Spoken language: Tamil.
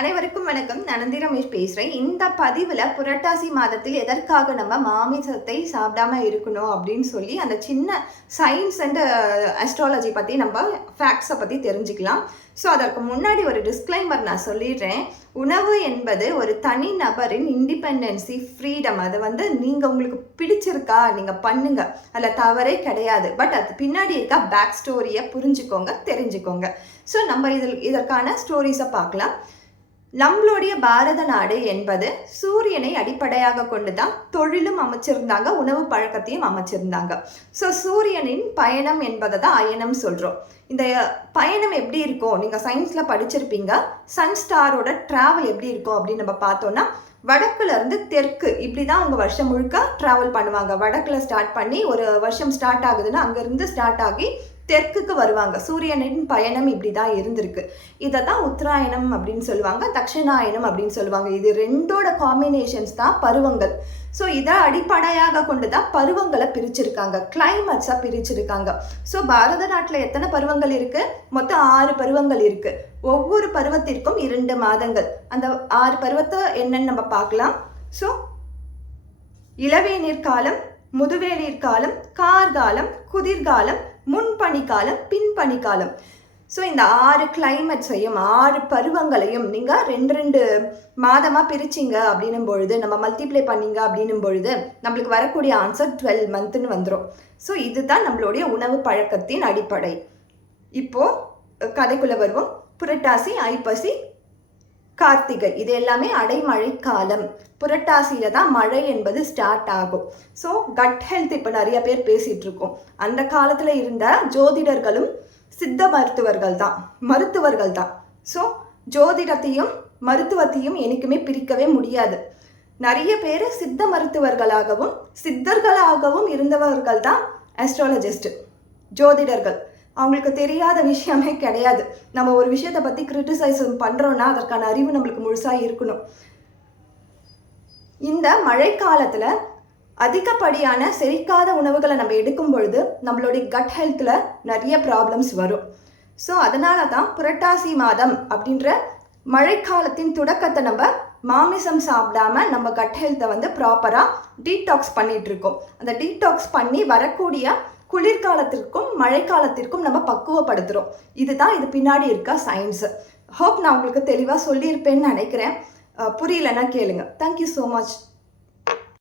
அனைவருக்கும் வணக்கம். நனந்தி ரமேஷ் பேசுகிறேன். இந்த பதிவில் புரட்டாசி மாதத்தில் எதற்காக நம்ம மாமிசத்தை சாப்பிடாம இருக்கணும் அப்படின்னு சொல்லி அந்த சின்ன சயின்ஸ் அண்ட் அஸ்ட்ராலஜி பற்றி நம்ம ஃபேக்ட்ஸை பற்றி தெரிஞ்சுக்கலாம். ஸோ அதற்கு முன்னாடி ஒரு டிஸ்க்ளைமர் நான் சொல்லிடுறேன். உணவு என்பது ஒரு தனி நபரின் இண்டிபெண்டன்சி, ஃப்ரீடம். அது நீங்கள் உங்களுக்கு பிடிச்சிருக்கா நீங்கள் பண்ணுங்க, அதில் தவறே கிடையாது. பட் அது பின்னாடி இருக்க பேக் ஸ்டோரியை புரிஞ்சுக்கோங்க, தெரிஞ்சுக்கோங்க. ஸோ நம்ம இதற்கான ஸ்டோரிஸை பார்க்கலாம். நம்மளுடைய பாரத நாடு என்பது சூரியனை அடிப்படையாக கொண்டு தான் தொழிலும் அமைச்சிருந்தாங்க, உணவு பழக்கத்தையும் அமைச்சிருந்தாங்க. ஸோ சூரியனின் பயணம் என்பதை தான் அயனம் சொல்கிறோம். இந்த பயணம் எப்படி இருக்கும், நீங்கள் சயின்ஸில் படிச்சிருப்பீங்க. சன் ஸ்டாரோட ட்ராவல் எப்படி இருக்கும் அப்படின்னு நம்ம பார்த்தோன்னா, வடக்குலேருந்து தெற்கு இப்படி தான் அவங்க வருஷம் முழுக்க ட்ராவல் பண்ணுவாங்க. வடக்கில் ஸ்டார்ட் பண்ணி ஒரு வருஷம் ஸ்டார்ட் ஆகுதுன்னா அங்கேருந்து ஸ்டார்ட் ஆகி தெற்குக்கு வருவாங்க. சூரியனின் பயணம் இப்படி தான் இருந்திருக்கு. இதை தான் உத்தராயணம் அப்படின்னு சொல்லுவாங்க, தட்சிணாயனம் அப்படின்னு சொல்லுவாங்க. இது ரெண்டோட காம்பினேஷன்ஸ் தான் பருவங்கள். ஸோ இதை அடிப்படையாக கொண்டு தான் பருவங்களை பிரிச்சிருக்காங்க, கிளைமேட்ஸாக பிரிச்சிருக்காங்க. ஸோ பாரத நாட்டில் எத்தனை பருவங்கள் இருக்குது? மொத்தம் 6 பருவங்கள் இருக்குது. ஒவ்வொரு பருவத்திற்கும் 2 மாதங்கள். அந்த 6 பருவத்தை என்னன்னு நம்ம பார்க்கலாம். ஸோ இளவேநீர் காலம், முதுவேநீர் காலம், கார்காலம், குதிர்காலம், முன்பனிக்காலம், பின்பனிக்காலம். ஸோ இந்த 6 கிளைமேட்ஸையும் 6 பருவங்களையும் நீங்கள் 2 மாதமாக பிரிச்சிங்க அப்படின்னும் பொழுது, நம்ம மல்டிப்ளை பண்ணிங்க அப்படின்னும் பொழுது நம்மளுக்கு வரக்கூடிய ஆன்சர் 12 மந்த்னு வந்துடும். ஸோ இதுதான் நம்மளுடைய உணவு பழக்கத்தின் அடிப்படை. இப்போது கதைக்குள்ளே வருவோம். புரட்டாசி, ஐப்பசி, கார்த்திகை இது எல்லாமே அடைமழை காலம். புரட்டாசியில் தான் மழை என்பது ஸ்டார்ட் ஆகும். ஸோ கட் ஹெல்த் இப்போ நிறைய பேர் பேசிகிட்டு இருக்கோம். அந்த காலத்தில் இருந்த ஜோதிடர்களும் சித்த மருத்துவர்கள் தான். ஸோ ஜோதிடத்தையும் மருத்துவத்தையும் எனக்குமே பிரிக்கவே முடியாது. நிறைய பேர் சித்த மருத்துவர்களாகவும் சித்தர்களாகவும் இருந்தவர்கள் தான் அஸ்ட்ராலஜிஸ்ட், ஜோதிடர்கள். அவங்களுக்கு தெரியாத விஷயமே கிடையாது. நம்ம ஒரு விஷயத்தை பற்றி கிரிட்டிசைஸ் பண்ணுறோன்னா அதற்கான அறிவு நம்மளுக்கு முழுசாக இருக்கணும். இந்த மழைக்காலத்தில் அதிகப்படியான செரிக்காத உணவுகளை நம்ம எடுக்கும் பொழுது நம்மளுடைய கட் ஹெல்த்தில் நிறைய ப்ராப்ளம்ஸ் வரும். ஸோ அதனால தான் புரட்டாசி மாதம் அப்படின்ற மழைக்காலத்தின் தொடக்கத்தை நம்ம மாமிசம் சாப்பிடாம நம்ம கட் ஹெல்த்தை ப்ராப்பராக டீடாக்ஸ் பண்ணிகிட்ருக்கோம். அந்த டீடாக்ஸ் பண்ணி வரக்கூடிய குளிர்காலத்திற்கும் மழைக்காலத்திற்கும் நம்ம பக்குவப்படுத்துகிறோம். இதுதான் இது பின்னாடி இருக்க சயின்ஸு. ஹோப் நான் உங்களுக்கு தெளிவாக சொல்லியிருப்பேன்னு நினைக்கிறேன். புரியலன்னா கேளுங்க. Thank you so much.